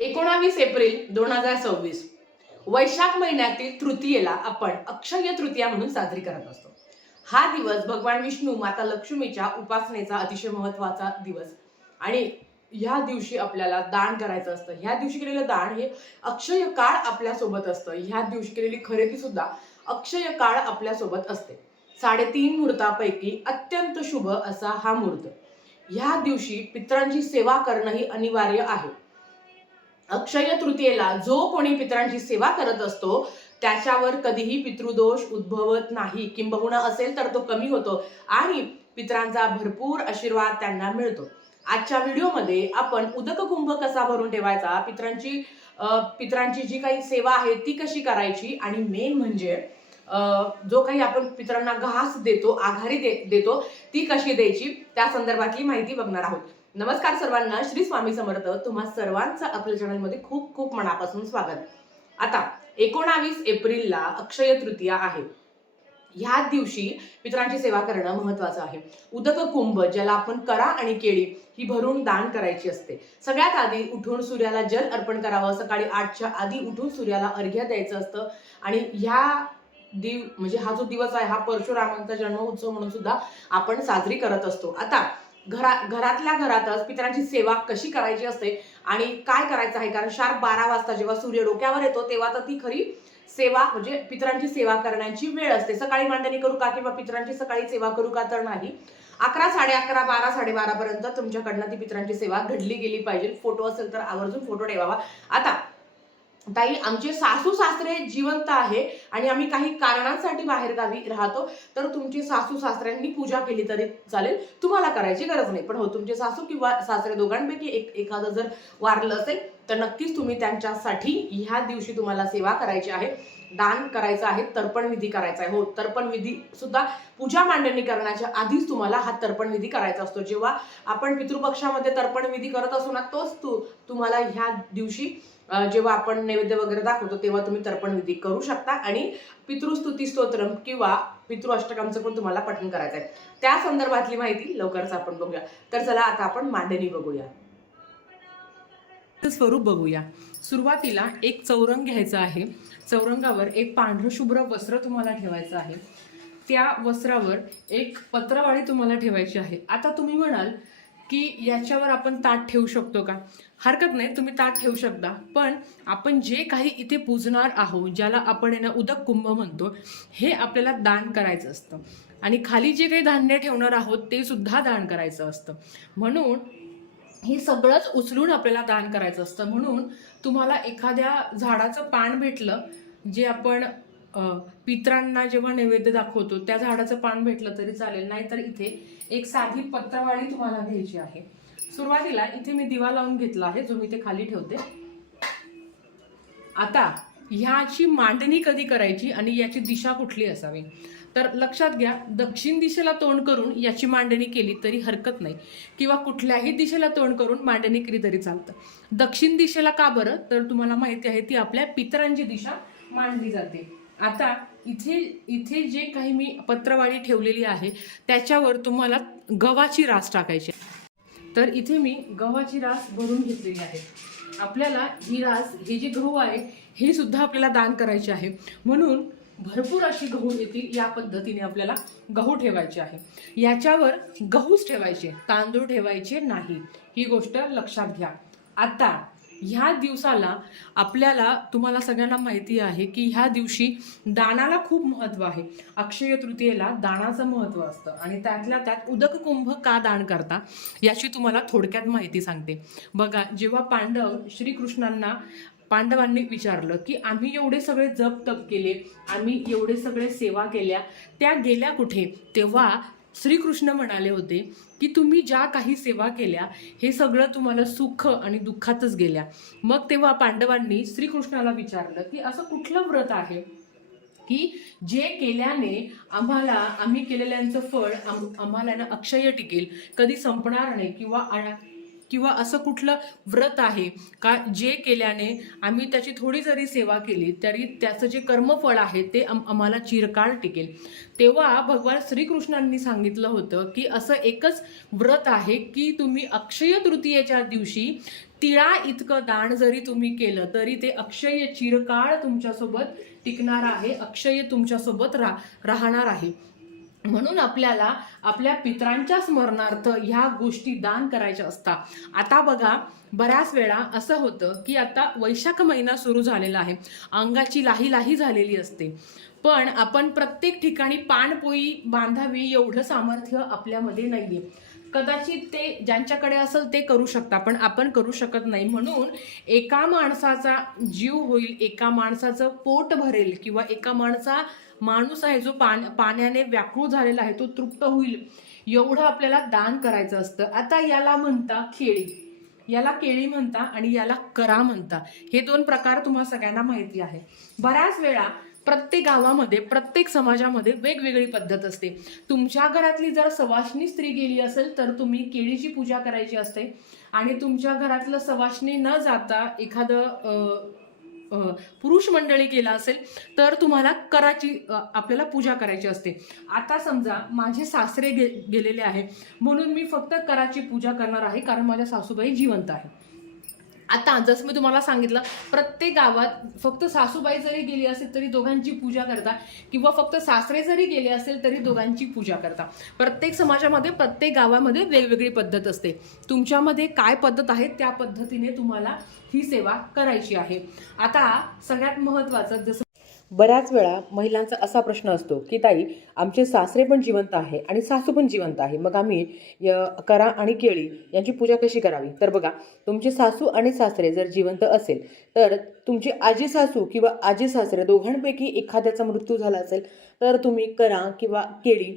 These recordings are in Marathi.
19 एप्रिल 2026 वैशाख महिन्यातील तृतीयेला आपण अक्षय तृतीया म्हणून साजरी करत असतो। हा दिवस भगवान विष्णू माता लक्ष्मीच्या उपासनेचा अतिशय महत्त्वाचा दिवस आणि ह्या दिवशी आपल्याला दान करायचं असतं। ह्या दिवशी केलेलं दान हे अक्षय काळ आपल्या सोबत असतं। ह्या दिवशी केलेली खरेदी सुद्धा अक्षय काळ आपल्या सोबत असते। 3.5 मुहूर्तापैकी अत्यंत शुभ असा हा मुहूर्त। ह्या दिवशी पितरांची सेवा करणं ही अनिवार्य आहे। अक्षय तृतीयेला जो कोणी पितरांची सेवा करत असतो त्याच्यावर कधीही पितृदोष उद्भवत नाही, किंबहुना असेल तर तो कमी होतो आणि पितरांचा भरपूर आशीर्वाद त्यांना मिळतो। आजच्या व्हिडिओमध्ये आपण उदक कुंभ कसा भरून ठेवायचा, पितरांची जी काही सेवा आहे ती कशी करायची आणि मेन म्हणजे जो काही आपण पितरांना घास देतो, आघारी देतो ती कशी द्यायची त्या संदर्भातली माहिती बघणार आहोत। नमस्कार सर्वांना, श्री स्वामी समर्थ। तुम्हा सर्वांचं आपल्या चॅनलमध्ये खूप खूप मनापासून स्वागत। आता 19 एप्रिलला अक्षय तृतीया आहे। ह्या दिवशी पितरांची सेवा करणं महत्त्वाचं आहे। उदक कुंभ ज्याला आपण करा आणि केळी ही भरून दान करायची असते। सगळ्यात आधी उठून सूर्याला जल अर्पण करावं। सकाळी 8च्या आधी उठून सूर्याला अर्घ्य द्यायचं असतं आणि म्हणजे हा जो दिवस आहे हा परशुरामांचा जन्म उत्सव म्हणून सुद्धा आपण साजरी करत असतो। आता घरातल्या घरातच पितरांची सेवा कशी करायची असते आणि काय करायचं आहे, कारण शार्प 12 वाजता जेव्हा सूर्य डोक्यावर येतो तेव्हा तर ती खरी सेवा म्हणजे पितरांची सेवा करण्याची वेळ असते। सकाळी मांडणी करू का किंवा पितरांची सकाळी सेवा करू का तर नाही, 11, 11:30, 12, 12:30 पर्यंत तुमच्याकडनं ती पितरांची सेवा घडली गेली पाहिजे। फोटो असेल तर आवर्जून फोटो ठेवावा। आता ताई, आमचे सासू सासरे जिवंत आहे आणि आम्ही काही कारणांसाठी बाहेर गावी राहतो, तर तुमची सासू सासऱ्यांनी पूजा केली तरी चालेल, तुम्हाला करायची गरज नाही। पण हो, तुमचे सासू किंवा सासरे दोघांपैकी एखादं जर वारलं असेल तर नक्कीच तुम्ही त्यांच्यासाठी ह्या दिवशी तुम्हाला सेवा करायची आहे, दान करायचं आहे, तर्पण विधी करायचा आहे। हो, तर्पण विधी सुद्धा पूजा मांडणी करण्याच्या आधीच तुम्हाला हा तर्पण विधी करायचा असतो। जेव्हा आपण पितृपक्षामध्ये तर्पण विधी करत असतो ना, तोच तुम्हाला ह्या दिवशी जेव्हा आपण नैवेद्य वगैरे दाखवतो तेव्हा तुम्ही तर्पण विधी करू शकता आणि पितृस्तुती स्तोत्रम किंवा पितृ अष्टकांचं पण तुम्हाला पठण करायचं आहे। त्या संदर्भातली माहिती लवकरच आपण बघूया। तर चला आता आपण मांडणी बघूया, स्वरूप बघूया। सुरुवातीला एक चौरंग घ्यायचा आहे। चौरंगावर एक पांढरं शुभ्र वस्त्र तुम्हाला ठेवायचं आहे। त्या वस्त्रावर एक पत्रवाळी तुम्हाला ठेवायची आहे। आता तुम्ही म्हणाल की याच्यावर आपण ताट ठेवू शकतो का? हरकत नाही, तुम्ही ताट ठेवू शकता, पण आपण जे काही इथे पूजणार आहोत, ज्याला आपण उदक कुंभ म्हणतो, हे आपल्याला दान करायचं असतं आणि खाली जे काही धान्य ठेवणार आहोत ते सुद्धा दान करायचं असतं। म्हणून हे सगळंच उचलून आपल्याला दान करायचं असतं। म्हणून तुम्हाला एखाद्या झाडाचं पान भेटलं, जे आपण पितरांना जेव्हा नैवेद्य दाखवतो त्या झाडाचं पान भेटलं तरी चालेल, नाहीतर इथे एक साधी पत्रावळी तुम्हाला घ्यायची आहे। सुरुवातीला इथे मी दिवा लावून घेतला आहे, जो मी ते खाली ठेवते। आता ह्याची मांडणी कधी करायची आणि याची दिशा कुठली असावी, तर लक्षात घ्या, दक्षिण दिशेला तोंड करून याची मांडणी केली तरी हरकत नाही, किंवा कुठल्याही दिशेला तोंड करून मांडणी केली तरी चालतं। दक्षिण दिशेला का बरं, तर तुम्हाला माहिती आहे ती आपल्या पितरांची दिशा मानली जाते। आता इथे जे काही मी पत्रवाळी ठेवलेली आहे त्याच्यावर तुम्हाला गव्हाची रास टाकायची। तर इथे मी गव्हाची रास भरून घेतलेली आहे। आपल्याला ही रास, हे जे गहू आहे हे सुद्धा आपल्याला दान करायचे आहे, म्हणून भरपूर अशी गहू येतील या पद्धतीने आपल्याला गहू ठेवायचे आहे। याच्यावर गहूच ठेवायचे, तांदूळ ठेवायचे नाही, ही गोष्ट लक्षात घ्या। आता ह्या दिवसाला तुम्हाला सगळ्यांना माहिती आहे की ह्या दिवशी दानाला खूप महत्त्व आहे। अक्षय तृतीयेला दानाचं महत्त्व असतं आणि त्यातल्या त्यात उदक कुंभ का दान करता याची तुम्हाला थोडक्यात माहिती सांगते। बघा, जेव्हा पांडवांनी विचारलं की आम्ही एवढे सगळे जप तप केले, आम्ही एवढे सगळे सेवा केल्या, त्या गेल्या कुठे, तेव्हा श्रीकृष्ण म्हणाले होते की तुम्ही ज्या काही सेवा केल्या हे सगळं तुम्हाला सुख आणि दुःखातच गेल्या। मग तेव्हा पांडवांनी श्रीकृष्णाला विचारलं की असं कुठलं व्रत आहे की जे केल्याने आम्ही केलेल्यांचं फळ आम्हाला अक्षय टिकेल, कधी संपणार नाही, किंवा असं कुठलं व्रत आहे का जे केल्याने आम्ही त्याची थोडी जरी सेवा केली तरी त्याचं जे कर्मफळ आहे ते आम्हाला चिरकाळ टिकेल। तेव्हा भगवान श्रीकृष्णांनी सांगितलं होतं की असं एकच व्रत आहे की तुम्ही अक्षय तृतीयेच्या दिवशी तिळा इतकं दान जरी तुम्ही केलं तरी ते अक्षय चिरकाळ तुमच्यासोबत टिकणार आहे, अक्षय तुमच्यासोबत राहणार आहे. म्हणून आपल्याला आपल्या पितरांच्या स्मरणार्थ ह्या गोष्टी दान करायच्या असतात. आता बघा, बऱ्याच वेळा असं होतं की आता वैशाख महिना सुरू झालेला आहे, अंगाची लाही लाही झालेली असते, पण आपण प्रत्येक ठिकाणी पाणपोई बांधावी एवढं सामर्थ्य आपल्यामध्ये नाहीये. कदाचित ते ज्यांच्याकडे असेल ते करू शकता, पण आपण करू शकत नाही. म्हणून एका माणसाचा जीव होईल, एका माणसाचं पोट भरेल, किंवा एका माणूस आहे जो पाण्याने व्याकुळ झालेला आहे तो तृप्त होईल एवढं आपल्याला दान करायचं असतं. आता याला म्हणता खेळी, याला केळी म्हणता आणि याला करा म्हणता. हे दोन प्रकार तुम्हाला सगळ्यांना माहिती आहे. बऱ्याच वेळा प्रत्येक गावामध्ये, प्रत्येक समाजामध्ये वेगवेगळी पद्धत असते. तुमच्या घरातली जर सवाष्णी स्त्री गेली असेल तर तुम्ही केळीची पूजा करायची असते, आणि तुमच्या घरातलं सवाष्णी न जाता एखादं पुरुष मंडळी केला असेल तर तुम्हाला कराची आपल्याला पूजा करायची असते. आता समजा माझे सासरे गेलेले आहे म्हणून मी फक्त कराची पूजा करणार आहे, कारण माझ्या सासूबाई जिवंत आहे. आता जसं मी तुम्हाला सांगितलं, प्रत्येक गावात फक्त सासूबाई जरी गेली असेल तरी दोघांची पूजा करता, किंवा फक्त सासरे जरी गेले असेल तरी दोघांची पूजा करता. प्रत्येक समाजामध्ये, प्रत्येक गावामध्ये वेगवेगळी पद्धत असते. तुमच्यामध्ये काय पद्धत आहे त्या पद्धतीने तुम्हाला ही सेवा करायची आहे. आता सगळ्यात महत्त्वाचं, जसं बऱ्याच वेळा महिलांचा असा प्रश्न असतो की ताई, आमचे सासरे पण जिवंत आहे आणि सासू पण जिवंत आहे, मग आम्ही करा आणि केळी यांची पूजा कशी करावी? तर बघा, तुमचे सासू आणि सासरे जर जिवंत असेल तर तुमची आजी सासू किंवा आजी सासरे दोघांपैकी एखाद्याचा मृत्यू झाला असेल तर तुम्ही करा किंवा केळी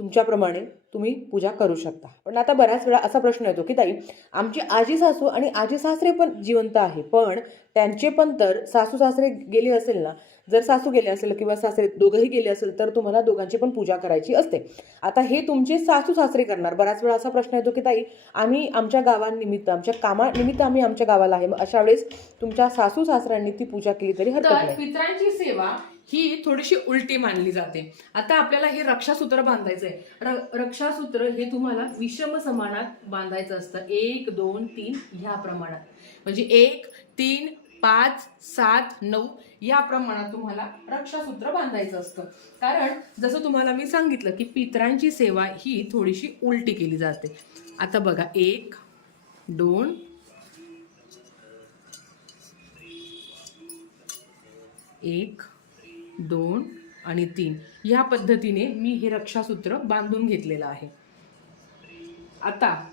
तुमच्याप्रमाणे तुम्ही पूजा करू शकता. पण आता बऱ्याच वेळा असा प्रश्न येतो की ताई, आमची आजी सासू आणि आजी सासरे पण जिवंत आहे, पण त्यांचे पण तर सासू सासरे गेले असेल ना, जर सासू गेले असेल किंवा सासरे दोघंही गेले असेल तर तुम्हाला दोघांची पण पूजा करायची असते. आता हे तुमचे सासू सासरे करणार. बऱ्याच वेळा असा प्रश्न येतो की ताई, आम्ही आमच्या गावानिमित्त, आमच्या कामानिमित्त आम्ही आमच्या गावाला आहे, मग अशा वेळेस तुमच्या सासू सासऱ्यांनी ती पूजा केली तरी हरकत नाही. पितरांची सेवा ही थोडीशी उलटी मानली जाते. आता आपल्याला हे रक्षासूत्र बांधायचंय. रक्षासूत्र हे तुम्हाला विषम समानात बांधायचं असतं, 1 2 3 ह्या प्रमाणात. म्हणजे 1 3 5 7 9 या प्रमाणात तुम्हाला रक्षासूत्र बांधायचं असतं. कारण जसं तुम्हाला मी सांगितलं की पितरांची सेवा ही थोडीशी उलटी केली जाते. आता बघा, 1 2 1 2 आणि 3 या पद्धतीने मी हे रक्षासूत्र बांधून घेतलेलं आहे. आता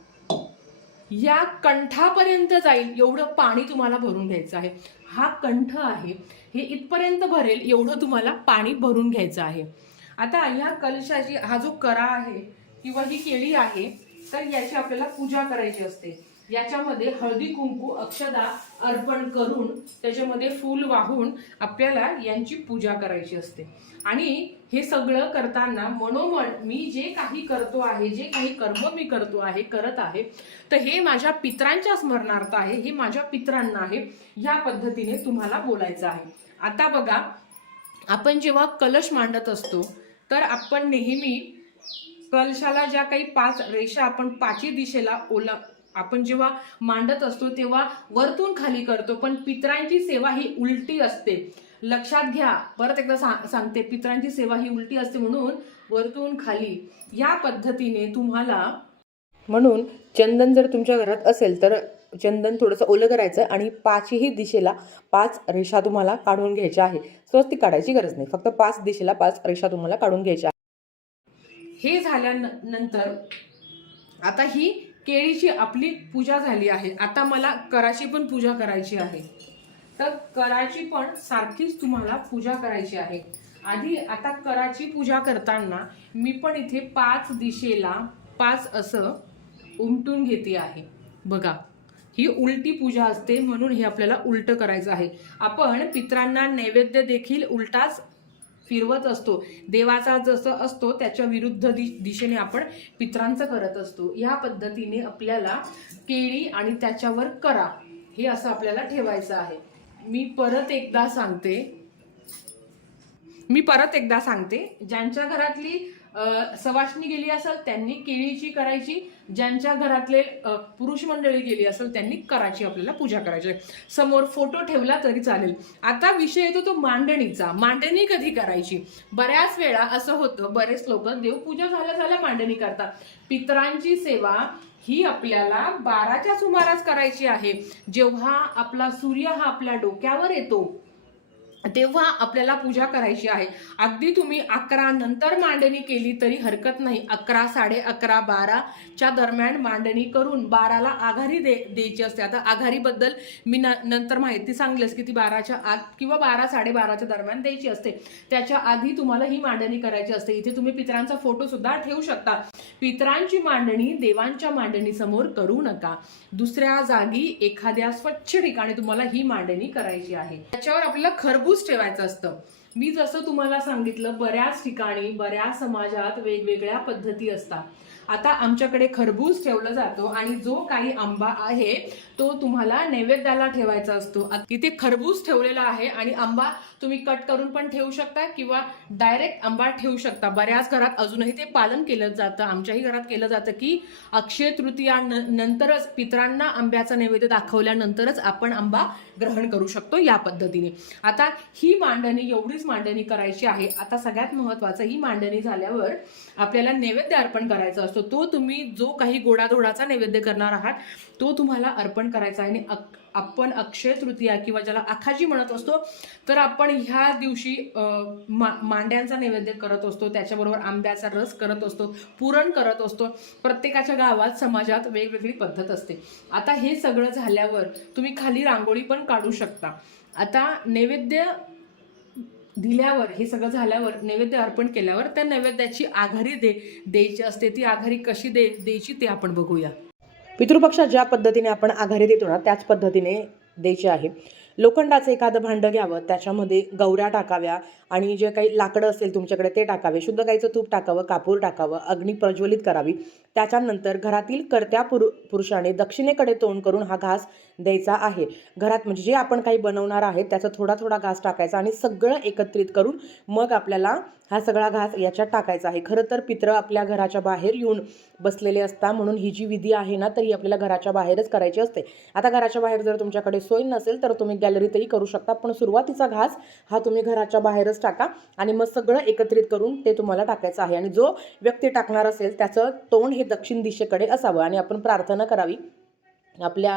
या कंठापर्यंत जाईल एवढं पाणी तुम्हाला भरून घ्यायचं आहे. हा कंठ आहे, हे इथपर्यंत भरेल एवढं तुम्हाला पाणी भरून घ्यायचं आहे. आता ह्या कलशाची, हा जो करा आहे किंवा ही केळी आहे, तर याची आपल्याला पूजा करायची असते. याच्यामध्ये हळदी कुंकू अक्षदा अर्पण करून त्याच्यामध्ये फूल वाहून आपल्याला यांची पूजा करायची असते. आणि हे सगळं करताना मनोमन मी जे काही करतो आहे, जे काही कर्म मी करत आहे, तर हे माझ्या पितरांच्या स्मरणार्थ आहे, हे माझ्या पितरांना आहे, ह्या पद्धतीने तुम्हाला बोलायचं आहे. आता बघा, आपण जेव्हा कलश मांडत असतो तर आपण नेहमी कलशाला ज्या काही 5 रेषा आपण 5ही दिशेला आपण जेव्हा मांडत असतो तेव्हा वरतून खाली करतो, पण पितरांची सेवा ही उलटी असते. लक्षात घ्या, परत एकदा सांगते, पितरांची सेवा ही उलटी असते. म्हणून वरतून खाली या पद्धतीने तुम्हाला, म्हणून चंदन जर तुमच्या घरात असेल तर चंदन थोडंसं ओलं करायचं आणि 5ही दिशेला 5 रेषा तुम्हाला काढून घ्यायच्या आहे. स्वस्तिक काढायची गरज नाही, फक्त 5 दिशेला 5 रेषा तुम्हाला काढून घ्यायच्या. हे झाल्यानंतर आता ही केळीची आपली पूजा झाली आहे. आता मला कराची पण पूजा करायची आहे. तर कराची पण सारखीच तुम्हाला पूजा करायची आहे. आधी आता कराची पूजा करताना मी पण इथे 5 दिशेला 5 असं उमटून घेते आहे. बघा, ही उलटी पूजा असते, म्हणून हे आपल्याला उलट करायचं आहे. आपण पितरांना नैवेद्य देखील उलटाच फिरवत असतो. देवाचा जसं असतो त्याच्या विरुद्ध दिशेने आपण पितरांचं करत असतो. या पद्धतीने आपल्याला केळी आणि त्याच्यावर करा हे असं आपल्याला ठेवायचं आहे. मी परत एकदा सांगते, ज्यांच्या घरातली सवाष्णी गेली असेल त्यांनी केळीची करायची, ज्यांच्या घरातले पुरुष मंडळी गेली असेल त्यांनी कराची आपल्याला पूजा करायची आहे. समोर फोटो ठेवला तरी चालेल. आता विषय येतो तो मांडणीचा. मांडणी कधी करायची? बऱ्याच वेळा असं होतं, बरेच लोक देवपूजा झाल्या मांडणी करतात. पितरांची सेवा ही आपल्याला 12च्या सुमारास करायची आहे. जेव्हा आपला सूर्य हा आपल्या डोक्यावर येतो तेव्हा आपल्याला पूजा करायची आहे. अगदी तुम्ही 11 नंतर मांडणी केली तरी हरकत नाही. 11, 11:30, 12च्या दरम्यान मांडणी करून 12ला आघारी द्यायची असते. आता आघारीबद्दल मी नंतर माहिती सांगलेस की ती 12च्या आत किंवा 12, 12:30च्या दरम्यान द्यायची असते. त्याच्या आधी तुम्हाला ही मांडणी करायची असते. इथे तुम्ही पितरांचा फोटो सुद्धा ठेवू शकता. पितरांची मांडणी देवांच्या मांडणी समोर करू नका. दुसऱ्या जागी एखाद्या स्वच्छ ठिकाणी तुम्हाला ही मांडणी करायची आहे. त्याच्यावर आपल्याला खरबूज ठेवायचं असतं. मी जसं तुम्हाला सांगितलं, बऱ्याच ठिकाणी बऱ्याच समाजात वेगवेगळ्या पद्धती असतात. आता आमच्याकडे खरबूज ठेवलं जातो आणि जो काही आंबा आहे तो तुम्हाला नैवेद्याला ठेवायचा असतो. इथे खरबूज ठेवलेला आहे आणि आंबा तुम्ही कट करून पण ठेवू शकता किंवा डायरेक्ट आंबा ठेवू शकता. बऱ्याच घरात अजूनही ते पालन केलं जातं. आमच्याही घरात केलं जातं की अक्षय तृतीया नंतरच पितरांना आंब्याचा नैवेद्य दाखवल्यानंतरच आपण आंबा ग्रहण करू शकतो या पद्धतीने. आता ही मांडणी, एवढीच मांडणी करायची आहे. आता सगळ्यात महत्वाचं, ही मांडणी झाल्यावर आपल्याला नैवेद्य अर्पण करायचा असतो. तो तुम्ही जो काही गोडाधोडाचा नैवेद्य करणार आहात तो तुम्हाला अर्पण करायचा आहे. आणि आपण अक्षय तृतीया किंवा ज्याला आखाजी म्हणत असतो, तर आपण ह्या दिवशी मांड्यांचा नैवेद्य करत असतो. त्याच्याबरोबर आंब्याचा रस करत असतो, पुरण करत असतो. प्रत्येकाच्या गावात, समाजात वेगवेगळी पद्धत असते. आता हे सगळं झाल्यावर तुम्ही खाली रांगोळी पण काढू शकता. आता नैवेद्य दिल्यावर, हे सगळं झाल्यावर, नैवेद्य अर्पण केल्यावर त्या नैवेद्याची आघारी द्यायची असते. ती आघारी कशी द्यायची ते आपण बघूया. पितृपक्षात ज्या पद्धतीने आपण आघारी देतो ना, त्याच पद्धतीने द्यायची आहे. लोखंडाचं एखादं भांडं घ्यावं, त्याच्यामध्ये गौऱ्या टाकाव्या आणि जे काही लाकडं असेल तुमच्याकडे ते टाकावे. शुद्ध गाईचं तूप टाकावं, कापूर टाकावं, अग्नी प्रज्वलित करावी. त्याच्यानंतर घरातील कर्त्या पुरुषाने दक्षिणेकडे तोंड करून हा घास द्यायचा आहे. घरात म्हणजे जे आपण काही बनवणार आहे त्याचा थोडा थोडा घास टाकायचा आणि सगळं एकत्रित करून मग आपल्याला हा सगळा घास याच्यात टाकायचा आहे. खरं तर पितरं आपल्या घराच्या बाहेर येऊन बसलेले असतात, म्हणून ही जी विधी आहे ना, तर ही आपल्याला घराच्या बाहेरच करायची असते. आता घराच्या बाहेर जर तुमच्याकडे सोय नसेल तर तुम्ही गॅलरीतही करू शकता, पण सुरुवातीचा घास हा तुम्ही घराच्या बाहेरच टाका आणि मग सगळं एकत्रित करून ते तुम्हाला टाकायचं आहे. आणि जो व्यक्ती टाकणार असेल त्याचं तोंड हे दक्षिण दिशेकडे असावं आणि आपण प्रार्थना करावी आपल्या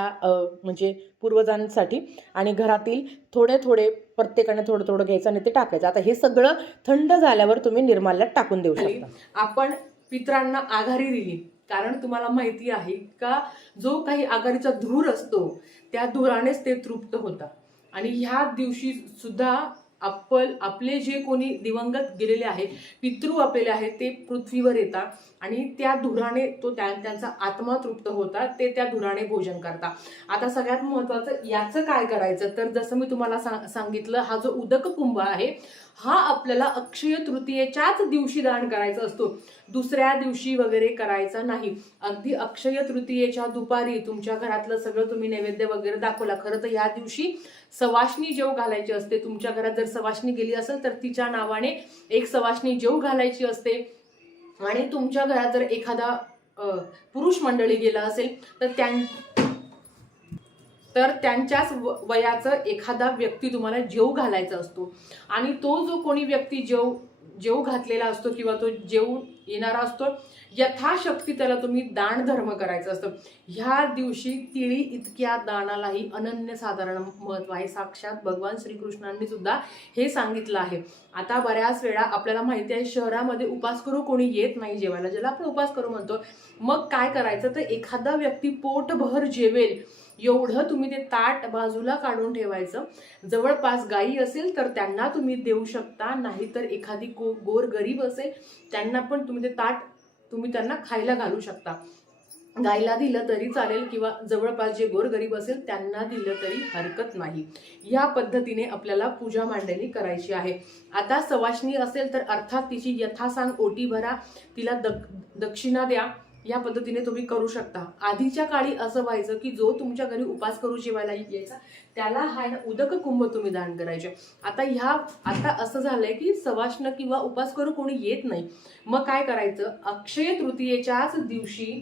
म्हणजे पूर्वजांसाठी. आणि घरातील थोडे थोडे प्रत्येकाने थोडं थोडं घ्यायचं आणि ते टाकायचं. आता हे सगळं थंड झाल्यावर तुम्ही निर्माल्यात टाकून देऊ शकता. आपण पितरांना आघारी दिली, कारण तुम्हाला माहिती आहे का, जो काही आघारीचा धूर असतो त्या धुरानेच ते तृप्त होतात. आणि ह्या दिवशी सुद्धा आपले जे कोणी दिवंगत गेलेले आहेत, पितृ आपलेले आहेत, ते पृथ्वीवर येतात आणि त्या धुराने त्यांचा आत्मा तृप्त होतात. ते त्या धुराने भोजन करतात. आता सगळ्यात महत्वाचं याचं काय करायचं, तर जसं मी तुम्हाला सांगितलं, हा जो उदक कुंभ आहे हा आपल्याला अक्षय तृतीयेच्याच दिवशी दान करायचा असतो. दुसऱ्या दिवशी वगैरे करायचा नाही. अगदी अक्षय तृतीयेच्या दुपारी तुमच्या घरातलं सगळं तुम्ही नैवेद्य वगैरे दाखवला. खरं तर या दिवशी सवाष्णी जेव घालायची असते. तुमच्या घरात जर सवाष्णी गेली असेल तर तिच्या नावाने एक सवाष्णी जेव घालायची असते. आणि तुमच्या घरात जर एखादा पुरुष मंडळी गेला असेल तर त्यांच्याच वयाचं एखादा व्यक्ती तुम्हाला जेव घालायचा असतो. आणि तो जो कोणी व्यक्ती जेव घातलेला असतो किंवा तो जेव येणारा असतो, यथाशक्ती त्याला तुम्ही दान धर्म करायचं असतं. ह्या दिवशी तिळी इतक्या दानालाही अनन्यसाधारण महत्व आहे. साक्षात भगवान श्रीकृष्णांनी सुद्धा हे सांगितलं आहे. आता बऱ्याच वेळा आपल्याला माहिती आहे, शहरामध्ये उपास करू कोणी येत नाही जेवायला, ज्याला आपण उपास करू म्हणतो. मग काय करायचं, तर एखादा व्यक्ती पोटभर जेवेल एवढं तुम्ही ते ताट बाजूला काढून ठेवायचं. जवळपास गायी असेल तर त्यांना तुम्ही देऊ शकता, नाहीतर एखादी गोर गरीब असेल त्यांना पण तुम्ही ते ताट त्यांना खायला घालू शकता. गायला दिलं तरी चालेल किंवा जवळपास जे गोरगरीब असेल त्यांना दिलं तरी हरकत नाही. या पद्धतीने आपल्याला पूजा मांडणी करायची आहे. आता सवाष्णी असेल तर अर्थात तिची यथासांग ओटी भरा, तिला दक्षिणा द्या. या पद्धतीने तुम्ही करू शकता. आधीच्या काळी असं व्हायचं की जो तुमच्या घरी उपास करू जेवायला यायचा त्याला हा उदक कुंभ तुम्ही दान करायचे. आता असं झालंय की सवाष्ण किंवा उपास करू कोणी येत नाही. मग काय करायचं, अक्षय तृतीयेच्याच दिवशी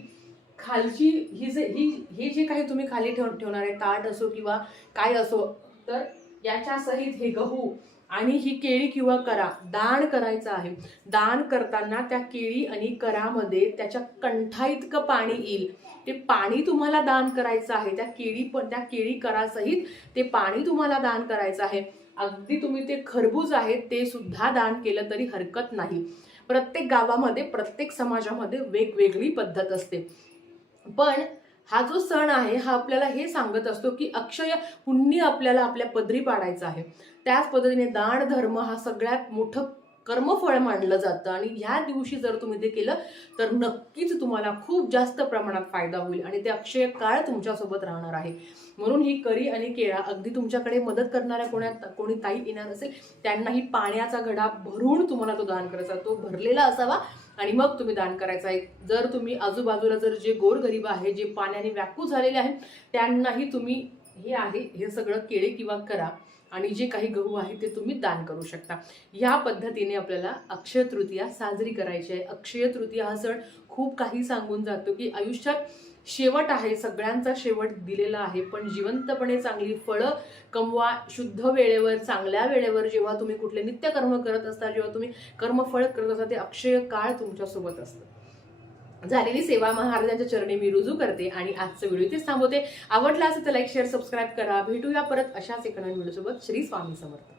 खालची हे जे काही तुम्ही खाली ठेवणार आहे, ताट असो किंवा काय असो, तर याच्या सहित हे गहू आणि ही केळी किंवा करा दान करायचं आहे. दान करताना त्या केळी आणि करामध्ये त्याच्या कंठा इतकं पाणी येईल, ते पाणी तुम्हाला दान करायचं आहे. त्या केळी करासहित ते पाणी तुम्हाला दान करायचं आहे. अगदी तुम्ही ते खरबूज आहे ते सुद्धा दान केलं तरी हरकत नाही. प्रत्येक गावामध्ये, प्रत्येक समाजामध्ये वेगवेगळी पद्धत असते. पण हा जो सण आहे हा आपल्याला हे सांगत असतो की अक्षय पुण्य आपल्याला आपल्या पदरी पाडायचं आहे. त्याच पद्धतीने दान धर्म हा सगळ्यात मोठं कर्मफळ मानलं जातं आणि ह्या दिवशी जर तुम्ही ते केलं तर नक्कीच तुम्हाला खूप जास्त प्रमाणात फायदा होईल आणि ते अक्षय काळ तुमच्यासोबत राहणार आहे. म्हणून ही करी आणि केळा अगदी तुमच्याकडे मदत करणाऱ्या कोणी ताई येणार असेल त्यांनाही पाण्याचा घडा भरून तुम्हाला तो दान करायचा, तो भरलेला असावा आणि मग तुम्ही दान करायचं आहे. जर तुम्ही आजूबाजूला जे गोरगरीब आहे, जे पाण्याने व्याकुळ झालेले आहेत, त्यांनाही तुम्ही हे सगळं केळे किंवा करा आणि जे काही गहू आहे ते तुम्ही दान करू शकता. या पद्धतीने आपल्याला अक्षय तृतीया साजरी करायची आहे. अक्षय तृतीया हा सण खूप काही सांगून जातो की आयुष्यात शेवट आहे, सगळ्यांचा शेवट दिलेला आहे, पण जिवंतपणे चांगली फळं कमवा. शुद्ध वेळेवर, चांगल्या वेळेवर जेव्हा तुम्ही कुठले नित्यकर्म करत असता, जेव्हा तुम्ही कर्मफळ करत असता, ते अक्षय काळ तुमच्यासोबत असतं. झालेली सेवा महाराजांच्या चरणी मी रुजू करते आणि आजचा व्हिडिओ इथेच थांबवते. आवडला असेल तर लाईक, शेअर, सबस्क्राईब करा. भेटूया परत अशाच एका नवीन व्हिडिओ सोबत. श्री स्वामी समर्थ.